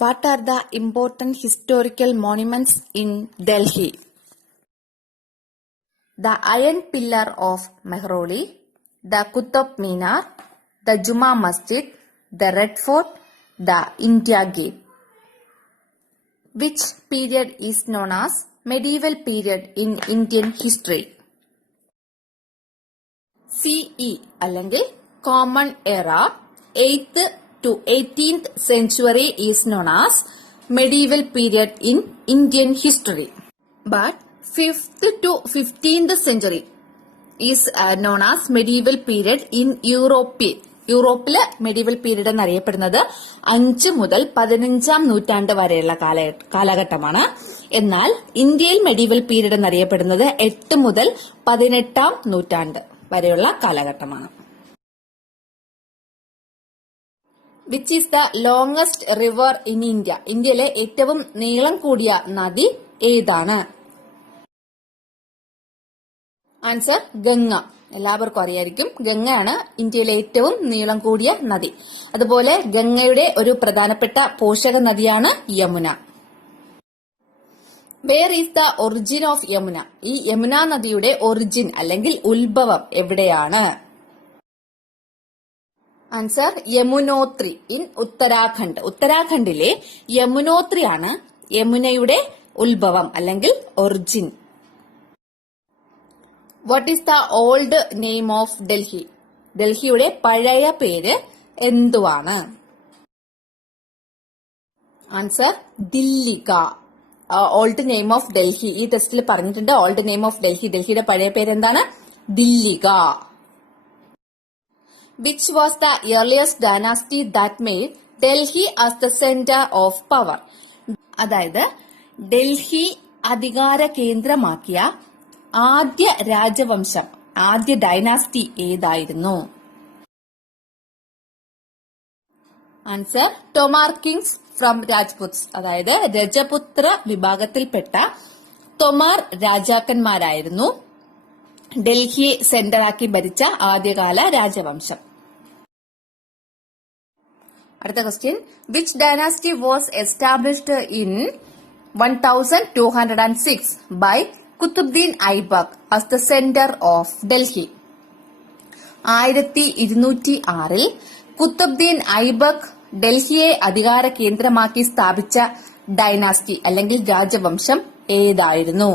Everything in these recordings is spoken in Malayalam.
What are the important historical monuments in Delhi? The Iron Pillar of Mehrauli, the Qutub Minar, the Juma Masjid, the Red Fort, the India Gate. Which period is known as medieval period in Indian history? CE അല്ലെങ്കിൽ Common Era, 8th to 18th century is known as medieval period in Indian history. But 5th to 15th century is known as medieval period in യൂറോപ്പിലെ മെഡീവൽ പീരീഡ് എന്നറിയപ്പെടുന്നത് 5 മുതൽ 15-ാം നൂറ്റാണ്ട് വരെയുള്ള കാലഘട്ടമാണ്. എന്നാൽ ഇന്ത്യയിൽ മെഡീവൽ പീരീഡ് എന്നറിയപ്പെടുന്നത് 8 മുതൽ 18-ാം നൂറ്റാണ്ട് വരെയുള്ള കാലഘട്ടമാണ്. Which is the longest river in India? ഇന്ത്യയിലെ ഏറ്റവും നീളം കൂടിയ നദി ഏതാണ്? ആൻസർ ഗംഗ. എല്ലാവർക്കും അറിയായിരിക്കും, ഗംഗയാണ് ഇന്ത്യയിലെ ഏറ്റവും നീളം കൂടിയ നദി. അതുപോലെ ഗംഗയുടെ ഒരു പ്രധാനപ്പെട്ട പോഷക നദിയാണ് Yamuna. Where is the origin of Yamuna? ഈ യമുന നദിയുടെ ഒറിജിൻ അല്ലെങ്കിൽ ഉത്ഭവം എവിടെയാണ്? Answer Yamunotri in Uttarakhand. ഉത്തരാഖണ്ഡിലെ യമുനോത്രിയാണ് യമുനയുടെ ഉത്ഭവം അല്ലെങ്കിൽ origin. What is the old name of Delhi? ഡൽഹിയുടെ പഴയ പേര് എന്തുവാണ്? Answer Dhillika. Old name of Delhi ഈ ടെസ്റ്റിൽ പറഞ്ഞിട്ടുണ്ട്. ഓൾഡ് നെയിം ഓഫ് ഡൽഹി, ഡൽഹിയുടെ പഴയ പേര് എന്താണ്? Dhillika. Which was the earliest dynasty that made Delhi as the center of power? അതായത് ഡൽഹി അധികാര കേന്ദ്രമാക്കിയ ആദ്യ രാജവംശം, ആദ്യ ഡൈനാസ്റ്റി ഏതായിരുന്നു? Answer Tomar kings from Rajputs. അതായത് രജപുത്ര വിഭാഗത്തിൽപ്പെട്ട തൊമാർ രാജാക്കന്മാരായിരുന്നു ഡൽഹിയെ സെന്ററാക്കി ഭരിച്ച ആദ്യകാല രാജവംശം. അടുത്ത question, which dynasty was established in 1206 by Qutbuddin Aibak as the centre of Delhi? 1206 Qutbuddin Aibak ഡൽഹിയെ അധികാര കേന്ദ്രമാക്കി സ്ഥാപിച്ച ഡൈനാസ്റ്റി അല്ലെങ്കിൽ രാജവംശം ഏതായിരുന്നു?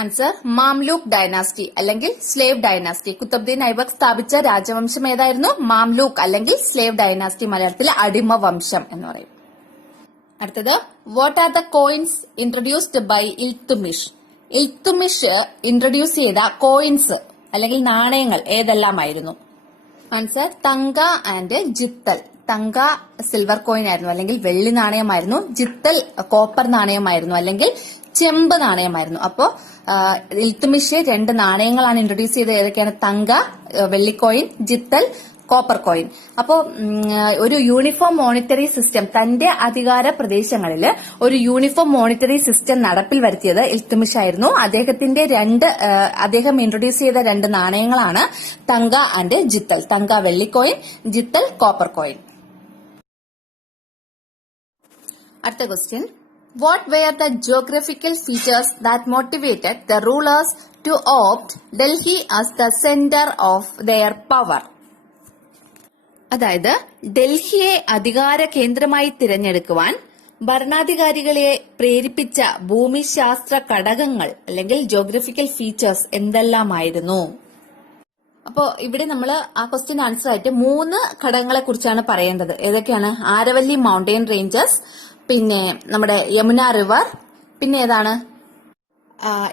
ആൻസർ മാംലൂക്ക് ഡൈനാസ്റ്റി അല്ലെങ്കിൽ സ്ലേവ് ഡൈനാസ്റ്റി. കുത്തുബ്ദീൻ ഐബക് സ്ഥാപിച്ച രാജവംശം ഏതായിരുന്നു? മാംലൂക്ക് അല്ലെങ്കിൽ സ്ലേവ് ഡൈനാസ്റ്റി, മലയാളത്തിലെ അടിമ വംശം എന്ന് പറയും. അടുത്തത്, what are the coins introduced by Iltutmish? Iltutmish introduce ചെയ്ത കോയിൻസ് അല്ലെങ്കിൽ നാണയങ്ങൾ ഏതെല്ലാമായിരുന്നു? ആൻസർ തങ്ക ആൻഡ് ജിത്തൽ. തങ്ക സിൽവർ കോയിൻ ആയിരുന്നു അല്ലെങ്കിൽ വെള്ളി നാണയമായിരുന്നു. ജിത്തൽ കോപ്പർ നാണയമായിരുന്നു അല്ലെങ്കിൽ ചെമ്പ് നാണയമായിരുന്നു. അപ്പോ ഇൽത്തുമിഷ് 2 നാണയങ്ങളാണ് ഇൻട്രൊഡ്യൂസ് ചെയ്തത്. ഏതൊക്കെയാണ്? തങ്ക വെള്ളിക്കോയിൻ, ജിത്തൽ കോപ്പർ കോയിൻ. അപ്പോ ഒരു യൂണിഫോം മോണിറ്ററി സിസ്റ്റം, തന്റെ അധികാര പ്രദേശങ്ങളിൽ ഒരു യൂണിഫോം മോണിറ്ററി സിസ്റ്റം നടപ്പിൽ വരുത്തിയത് ഇൽത്തുമിഷ് ആയിരുന്നു. അദ്ദേഹം ഇൻട്രൊഡ്യൂസ് ചെയ്ത 2 നാണയങ്ങളാണ് തങ്ക ആൻഡ് ജിത്തൽ. തങ്ക വെള്ളിക്കോയിൻ, ജിത്തൽ കോപ്പർ കോയിൻ. അടുത്ത question, what were the geographical features that motivated the rulers to opt Delhi as the center of their power? അതായത് ഡൽഹിയെ അധികാര കേന്ദ്രമായി തിരഞ്ഞെടുക്കുവാൻ ഭരണാധികാരികളെ പ്രേരിപ്പിച്ച ഭൂമിശാസ്ത്ര ഘടകങ്ങൾ അല്ലെങ്കിൽ ജോഗ്രഫിക്കൽ ഫീച്ചേഴ്സ് എന്തെല്ലാമായിരുന്നു? അപ്പോ ഇവിടെ നമ്മൾ ആ ക്വസ്റ്റ്യൻ ആൻസർ ആയിട്ട് 3 ഘടകങ്ങളെ കുറിച്ചാണ് പറയേണ്ടത്. ഏതൊക്കെയാണ്? ആരവല്ലി മൗണ്ടെയിൻ റേഞ്ചസ്, പിന്നെ നമ്മുടെ യമുന റിവർ, പിന്നെ ഏതാണ്?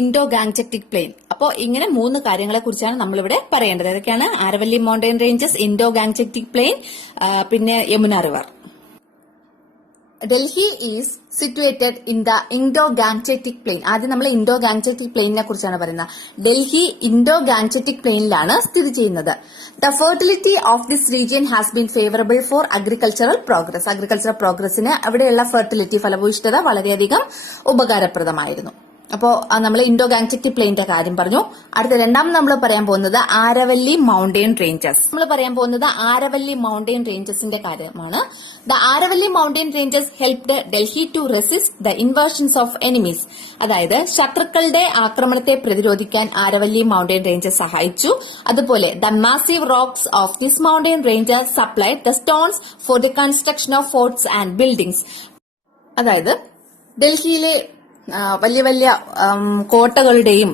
Indo Gangetic plain. അപ്പോ ഇങ്ങനെ 3 കാര്യങ്ങളെ കുറിച്ചാണ് നമ്മളിവിടെ പറയേണ്ടത്. ഏതൊക്കെയാണ്? Aravalli mountain ranges, Indo Gangetic plain, പിന്നെ Yamuna river. Delhi is situated in the Indo Gangetic plain. ആദ്യം നമ്മൾ ഇൻഡോ ഗാങ്ജക്റ്റിക് പ്ലെയിനിനെ കുറിച്ചാണ് പറയുന്നത്. ഡൽഹി ഇൻഡോ ഗാങ്ജക്റ്റിക് പ്ലെയിനിലാണ് സ്ഥിതി ചെയ്യുന്നത്. The fertility of this region has been favourable for agricultural progress. Agricultural പ്രോഗ്രസിന് അവിടെയുള്ള ഫെർട്ടിലിറ്റി, ഫലഭൂയിഷ്ഠത വളരെയധികം ഉപകാരപ്രദമായിരുന്നു. അപ്പോ നമ്മൾ ഇൻഡോ ഗാങ്ജറ്റിക് പ്ലെയിന്റെ കാര്യം പറഞ്ഞു. അടുത്ത രണ്ടാമത് നമ്മൾ പറയാൻ പോകുന്നത് ആരവല്ലി മൗണ്ടെയിൻ റേഞ്ചസ്. നമ്മൾ പറയാൻ പോകുന്നത് ആരവല്ലി മൗണ്ടെയിൻ റേഞ്ചസിന്റെ കാര്യമാണ്. The Aravalli mountain ranges helped Delhi to resist the inversions of enemies. അതായത് ശത്രുക്കളുടെ ആക്രമണത്തെ പ്രതിരോധിക്കാൻ ആരവല്ലി മൗണ്ടെയിൻ റേഞ്ചസ് സഹായിച്ചു. അതുപോലെ the massive rocks of this mountain ranges supplied the stones for the construction of forts and buildings. അതായത് ഡൽഹിയിലെ വലിയ വലിയ കോട്ടകളുടെയും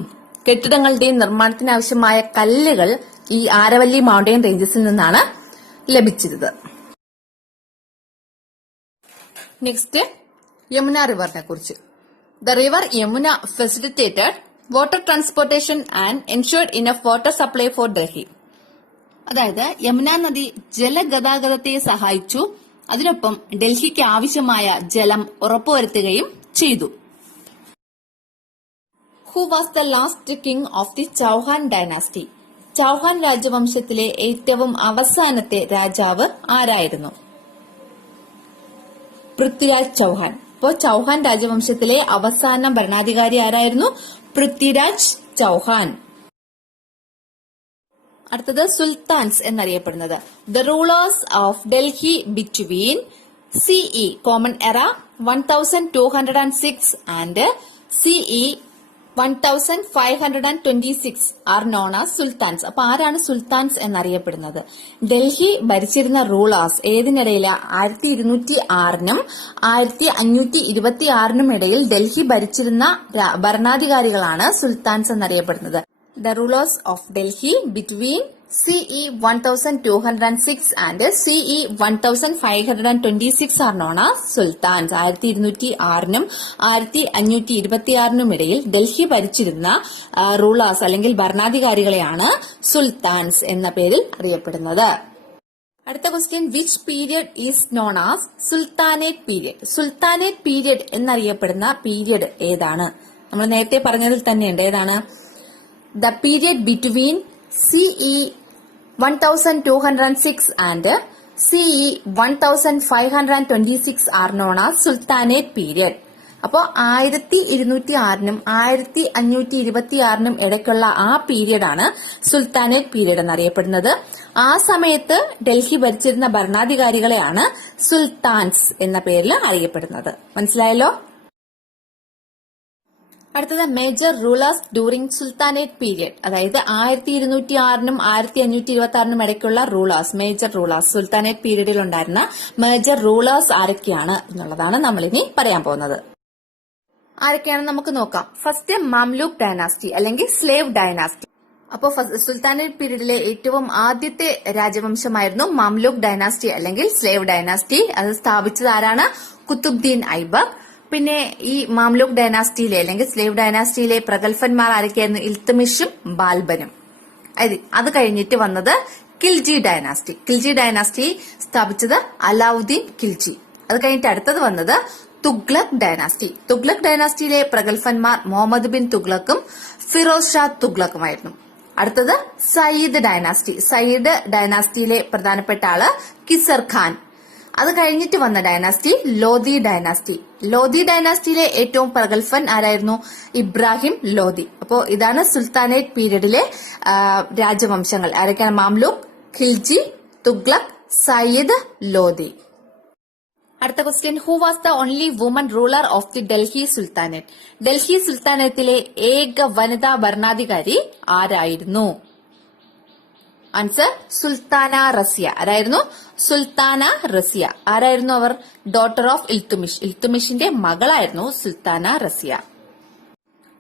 കെട്ടിടങ്ങളുടെയും നിർമ്മാണത്തിന് ആവശ്യമായ കല്ലുകൾ ഈ ആരവല്ലി മൗണ്ടെയിൻ റേഞ്ചസിൽ നിന്നാണ് ലഭിച്ചിരുന്നത്. നെക്സ്റ്റ് യമുന റിവറിനെ കുറിച്ച്. The river Yamuna facilitated water transportation and ensured enough water supply four Delhi. അതായത് യമുന നദി ജലഗതാഗതത്തെ സഹായിച്ചു, അതിനൊപ്പം ഡൽഹിക്ക് ആവശ്യമായ ജലം ഉറപ്പുവരുത്തുകയും ചെയ്തു. Who was the last king of the Chauhan dynasty? Chauhan രാജവംശത്തിലെ ഏറ്റവും അവസാനത്തെ രാജാവ് ആരായിരുന്നു? പൃഥ്വിരാജ് ചൗഹാൻ. അപ്പോൾ ചൗഹാൻ രാജവംശത്തിലെ അവസാന ഭരണാധികാരി ആരായിരുന്നു? പൃഥ്വിരാജ് ചൗഹാൻ. അടുത്തത് സുൽത്താൻസ് എന്നറിയപ്പെടുന്നത്. The rulers of Delhi between CE common era 1206 and CE 1526 are known as sultans. അപ്പൊ ആരാണ് സുൽത്താൻസ് എന്നറിയപ്പെടുന്നത്? ഡൽഹി ഭരിച്ചിരുന്ന റൂളേഴ്സ് ഏതിനിടയിൽ 1206നും 1526നും ഇടയിൽ ഡൽഹി ഭരിച്ചിരുന്ന ഭരണാധികാരികളാണ് സുൽത്താൻസ് എന്നറിയപ്പെടുന്നത്. The rulers of Delhi between CE 1206 and CE 1526 are known as Sultans. 1206നും 1526നും ഇടയിൽ ഡൽഹി ഭരിച്ചിരുന്ന റൂളേഴ്സ് അല്ലെങ്കിൽ ഭരണാധികാരികളെയാണ് സുൽത്താൻസ് എന്ന പേരിൽ അറിയപ്പെടുന്നത്. അടുത്ത question, which period is known as sultanate period? Sultanate period എന്നറിയപ്പെടുന്ന പീരിയഡ് ഏതാണ്? നമ്മൾ നേരത്തെ പറഞ്ഞതിൽ തന്നെയുണ്ട്. ഏതാണ്? The period between CE 1206 and CE 1526 are known as Sultanate period. അപ്പോ 1206നും 1526നും ഇടയ്ക്കുള്ള ആ പീരിയഡ് ആണ് സുൽത്താനേറ്റ് പീരിയഡ് എന്നറിയപ്പെടുന്നത്. ആ സമയത്ത് ഡൽഹി ഭരിച്ചിരുന്ന ഭരണാധികാരികളെയാണ് സുൽത്താൻസ് എന്ന പേരിൽ അറിയപ്പെടുന്നത്. മനസ്സിലായല്ലോ? അടുത്തത് major rulers during sultanate period. അതായത് 1206നും 1526നും ഇടയ്ക്കുള്ള റൂളേഴ്സ്, മേജർ റൂളേഴ്സ്, സുൽത്താനേറ്റ് പീരിയഡിൽ ഉണ്ടായിരുന്ന മേജർ റൂളേഴ്സ് ആരൊക്കെയാണ് എന്നുള്ളതാണ് നമ്മൾ ഇനി പറയാൻ പോകുന്നത്. ആരൊക്കെയാണെന്ന് നമുക്ക് നോക്കാം. ഫസ്റ്റ് മംലൂക്ക് ഡൈനാസ്റ്റി അല്ലെങ്കിൽ സ്ലേവ് ഡൈനാസ്റ്റി. അപ്പോൾ സുൽത്താനേറ്റ് പീരീഡിലെ ഏറ്റവും ആദ്യത്തെ രാജവംശമായിരുന്നു മംലൂക്ക് ഡൈനാസ്റ്റി അല്ലെങ്കിൽ സ്ലേവ് ഡൈനാസ്റ്റി. അത് സ്ഥാപിച്ചത് ആരാണ്? കുത്തുബ്ദീൻ ഐബക്. പിന്നെ ഈ മംലൂക്ക് ഡൈനാസ്റ്റിയിലെ അല്ലെങ്കിൽ സ്ലേവ് ഡൈനാസ്റ്റിയിലെ പ്രഗത്ഭന്മാർ ആരൊക്കെയായിരുന്നു? ഇൽത്തുമിഷും ബാൽബനും. അത് കഴിഞ്ഞിട്ട് വന്നത് കിൽജി ഡൈനാസ്റ്റി. കിൽജി ഡൈനാസ്റ്റി സ്ഥാപിച്ചത് അലാവുദ്ദീൻ കിൽജി. അത് കഴിഞ്ഞിട്ട് അടുത്തത് വന്നത് തുഗ്ലക് ഡൈനാസ്റ്റി. തുഗ്ലക് ഡൈനാസ്റ്റിയിലെ പ്രഗത്ഭന്മാർ മുഹമ്മദ് ബിൻ തുഗ്ലക്കും ഫിറോസ് ഷാ തുഗ്ലക്കുമായിരുന്നു. അടുത്തത് സയ്യിദ് ഡൈനാസ്റ്റി. സയ്യിദ് ഡൈനാസ്റ്റിയിലെ പ്രധാനപ്പെട്ട ആള് കിസർ ഖാൻ. അത് കഴിഞ്ഞിട്ട് വന്ന ഡൈനാസ്റ്റി ലോധി ഡൈനാസ്റ്റി. ലോധി ഡൈനാസ്റ്റിയിലെ ഏറ്റവും പ്രഗത്ഭൻ ആരായിരുന്നു? ഇബ്രാഹിം ലോധി. അപ്പോ ഇതാണ് സുൽത്താനേറ്റ് പീരീഡിലെ രാജവംശങ്ങൾ. ആരൊക്കെയാണ്? മംലൂക്ക്, ഖിൽജി, തുഗ്ലക്, സയ്യിദ്, ലോധി. അടുത്ത question, who was the only woman ruler of the Delhi sultanate? Delhi സുൽത്താനേറ്റിലെ ഏക വനിതാ ഭരണാധികാരി ആരായിരുന്നു? ആൻസർ സുൽത്താന റസിയ. ആരായിരുന്നു? സുൽത്താന റസിയ. ആരായിരുന്നു അവർ? Daughter of Iltutmish. ഇൽത്തുമിഷിന്റെ മകളായിരുന്നു സുൽത്താന റസിയ.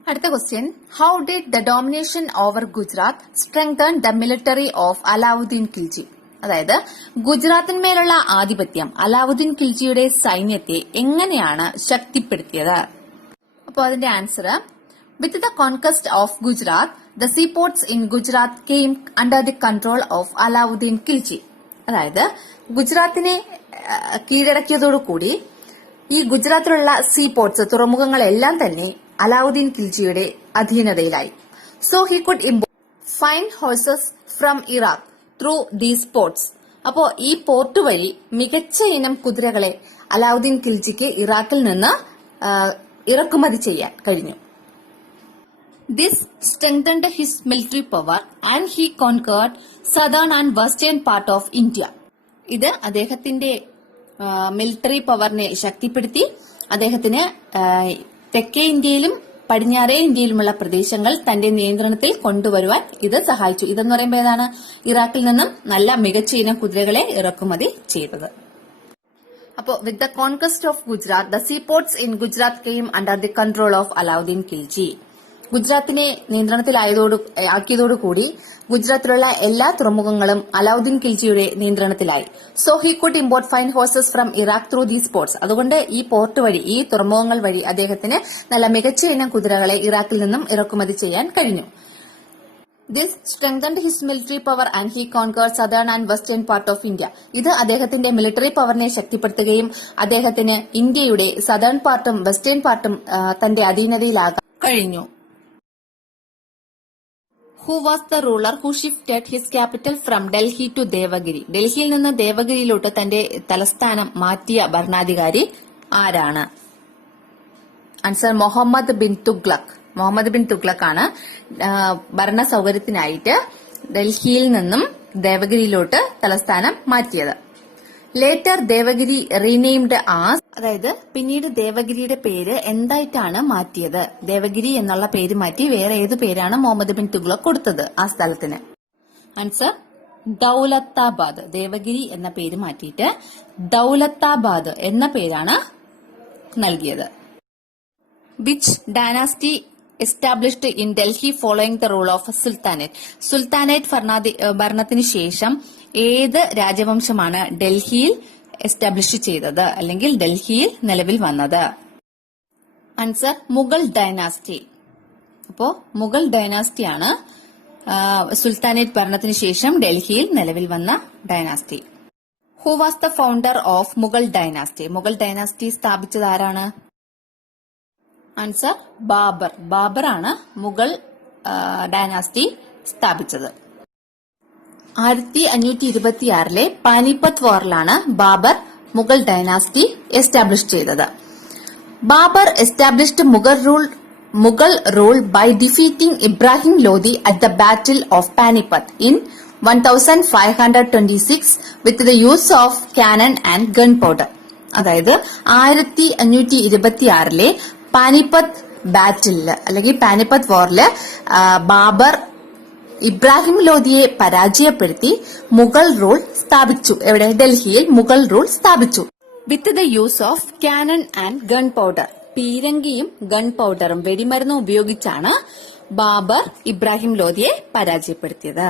അടുത്ത question, how did the domination over Gujarat strengthen the military of Alauddin Khilji? അതായത് ഗുജറാത്തിന്മേലുള്ള ആധിപത്യം അലാവുദ്ദീൻ ഖിൽജിയുടെ സൈന്യത്തെ എങ്ങനെയാണ് ശക്തിപ്പെടുത്തിയത്? അപ്പോൾ അതിന്റെ answer, with the conquest of Gujarat the seaports in Gujarat came under the control of Alauddin Khilji. അതായത് ഗുജറാത്തിനെ കീഴടക്കിയതോടുകൂടി ഈ ഗുജറാത്തിലുള്ള സീപോർട്സ്, തുറമുഖങ്ങളെല്ലാം തന്നെ അലാവുദ്ദീൻ ഖിൽജിയുടെ അധീനതയിലായി. So he could import fine horses from Iraq through these ports. അപ്പോ ഈ പോർട്ട് വഴി മികച്ച ഇനം കുതിരകളെ അലാവുദ്ദീൻ ഖിൽജിക്ക് ഇറാഖിൽ നിന്ന് ഇറക്കുമതി ചെയ്യാൻ കഴിഞ്ഞു. This strengthened his military power and he conquered southern and western part of India. ഇത് അദ്ദേഹത്തിന്റെ മിലിറ്ററി പവറിനെ ശക്തിപ്പെടുത്തി അദ്ദേഹത്തിന് തെക്കേ ഇന്ത്യയിലും പടിഞ്ഞാറേ ഇന്ത്യയിലുമുള്ള പ്രദേശങ്ങൾ തന്റെ നിയന്ത്രണത്തിൽ കൊണ്ടുവരുവാൻ ഇത് സഹായിച്ചു. ഇതെന്ന് പറയുമ്പോൾ ഏതാണ്? ഇറാഖിൽ നിന്നും നല്ല മികച്ച ഇനം കുതിരകളെ ഇറക്കുമതി ചെയ്തത്. അപ്പോ with the conquest of Gujarat, the seaports in Gujarat came under the control of Alauddin Khilji. ഗുജറാത്തിനെ നിയന്ത്രണത്തിലാക്കിയതോടുകൂടി ഗുജറാത്തിലുള്ള എല്ലാ തുറമുഖങ്ങളും അലാവുദ്ദീൻ ഖിൽജിയുടെ നിയന്ത്രണത്തിലായി. So he could import fine horses from Iraq through these ports. അതുകൊണ്ട് ഈ പോർട്ട് വഴി, ഈ തുറമുഖങ്ങൾ വഴി അദ്ദേഹത്തിന് നല്ല മികച്ച ഇനം കുതിരകളെ ഇറാഖിൽ നിന്നും ഇറക്കുമതി ചെയ്യാൻ കഴിഞ്ഞു. This strengthened his military power and he conquered southern and western part of India. ഇത് അദ്ദേഹത്തിന്റെ മിലിറ്ററി പവറിനെ ശക്തിപ്പെടുത്തുകയും അദ്ദേഹത്തിന് ഇന്ത്യയുടെ സദേൺ പാർട്ടും വെസ്റ്റേൺ പാർട്ടും തന്റെ അധീനതയിലാകാൻ കഴിഞ്ഞു. Who was the ruler who shifted his capital from Delhi to Devagiri? ഡൽഹിയിൽ നിന്ന് ദേവഗിരിയിലോട്ട് തന്റെ തലസ്ഥാനം മാറ്റിയ ഭരണാധികാരി ആരാണ്? ആൻസർ മുഹമ്മദ് ബിൻ തുഗ്ലക്. മുഹമ്മദ് ബിൻ തുഗ്ലക് ആണ് ഭരണ സൗകര്യത്തിനായിട്ട് ഡൽഹിയിൽ നിന്നും ദേവഗിരിയിലോട്ട് തലസ്ഥാനം മാറ്റിയത്. ലേറ്റർ ദേവഗിരി റീനെയിംഡ് ആസ്, അതായത് പിന്നീട് ദേവഗിരിയുടെ പേര് എന്തായിട്ടാണ് മാറ്റിയത്? ദേവഗിരി എന്നുള്ള പേര് മാറ്റി വേറെ ഏത് പേരാണ് മുഹമ്മദ് ബിൻ തുഗ്ലക് കൊടുത്തത് ആ സ്ഥലത്തിന്? ആൻസർ ദൌലത്താബാദ്. ദേവഗിരി എന്ന പേര് മാറ്റിയിട്ട് ദൌലത്താബാദ് എന്ന പേരാണ് നൽകിയത്. Which dynasty established in Delhi following the rule of sultanate? Sultanate ഭരണത്തിന് ശേഷം ഏത് രാജവംശമാണ് ഡൽഹിയിൽ എസ്റ്റാബ്ലിഷ് ചെയ്തത് അല്ലെങ്കിൽ ഡൽഹിയിൽ നിലവിൽ വന്നത്? Answer Mughal dynasty. അപ്പോ മുഗൾ ഡൈനാസ്റ്റിയാണ് സുൽത്താനേറ്റ് ഭരണത്തിന് ശേഷം ഡൽഹിയിൽ നിലവിൽ വന്ന dynasty. Who was the founder of Mughal dynasty? Mughal dynasty സ്ഥാപിച്ചത് ആരാണ്? ആൻസർ ബാബർ. ബാബർ ആണ് മുഗൾ ഡൈനാസ്റ്റി സ്ഥാപിച്ചത്. 1526 പാനിപ്പത്ത് വാറിലാണ് ബാബർ മുഗൾ ഡൈനാസ്റ്റി എസ്റ്റാബ്ലിഷ് ചെയ്തത്. Babur established Mughal rule by defeating Ibrahim Lodi at the battle of Panipat in 1526 with the use of cannon and gun powder. അതായത് 1526 പാനിപ്പത്ത് ബാറ്റില് അല്ലെങ്കിൽ പാനിപ്പത്ത് വാറില് ബാബർ ഇബ്രാഹിം ലോധിയെ പരാജയപ്പെടുത്തി മുഗൾ റൂൾ സ്ഥാപിച്ചു. എവിടെ? ഡൽഹിയിൽ മുഗൾ റൂൾ സ്ഥാപിച്ചു. With the use of cannon and gun powder. പീരങ്കിയും ഗൺ പൗഡറും വെടിമരുന്നും ഉപയോഗിച്ചാണ് ബാബർ ഇബ്രാഹിം ലോധിയെ പരാജയപ്പെടുത്തിയത്.